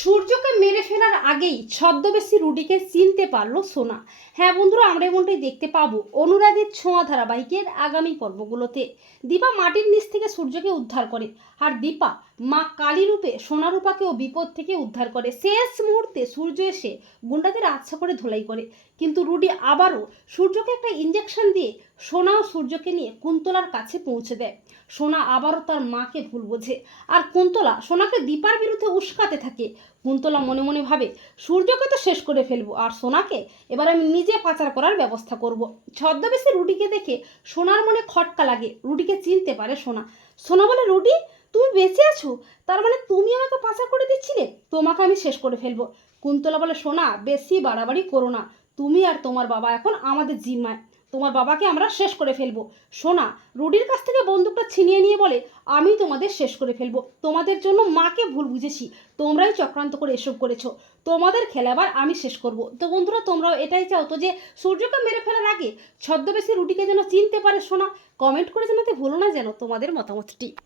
সূর্যকে মেরে ফেলার আগেই ছদ্মবেশী রুডিকে চিনতে পারল সোনা। হ্যাঁ বন্ধুরা, আমরা এমনটাই দেখতে পাবো অনুরাগের ছোঁয়া ধারাবাহিকের আগামী পর্বগুলোতে। দীপা মাটির নিচ থেকে সূর্যকে উদ্ধার করে আর দীপা মা কালী রূপে সোনা রূপাকেও বিপদ থেকে উদ্ধার করে। শেষ মুহূর্তে সূর্য এসে গুন্ডাদের আচ্ছা করে ধোলাই করে। কিন্তু রুডি আবারও সূর্যকে একটা ইঞ্জেকশন দিয়ে সোনা ও সূর্যকে নিয়ে কুন্তলার কাছে পৌঁছে দেয়। সোনা আবারও তার মাকে ভুল বোঝে। আর কুন্তলা সোনাকে দীপার বিরুদ্ধে উস্কাতে থাকে। কুন্তলা মনে মনে ভাবে, সূর্যকে তো শেষ করে ফেলব, আর সোনাকে এবার আমি নিজে পাচার করার ব্যবস্থা করব। ছদ্মবেশী রুটিকে দেখে সোনার মনে খটকা লাগে। রুটিকে চিনতে পারে সোনা। সোনা বলে রুটি তুমি বেঁচে আছো? তার মানে তুমি আমাকে পাচার করে দিচ্ছিলে? তোমাকে আমি শেষ করে ফেলব। কুন্তলা বলে, সোনা, বেশি বাড়াবাড়ি করো না। তুমি আর তোমার বাবা এখন আমাদের জিম্মায়। তোমার বাবাকে আমরা শেষ করে ফেলব। সোনা, রুডির কাছ থেকে বন্দুকটা ছিনিয়ে নিয়ে বলে, আমি তোমাদের শেষ করে ফেলব। তোমাদের জন্য মাকে ভুল বুঝেছি। তোমরাই চক্রান্ত করে এসব করেছ। তোমাদের খেলাবার আমি শেষ করব। তো বন্ধুরা, তোমরাও এটাই চাও তো যে, সূর্যকে মেরে ফেলার আগে ছদ্মবেশী রুটিকে যেন চিনতে পারে সোনা। কমেন্ট করে জানাতে ভুলো না যেন তোমাদের মতামতটি।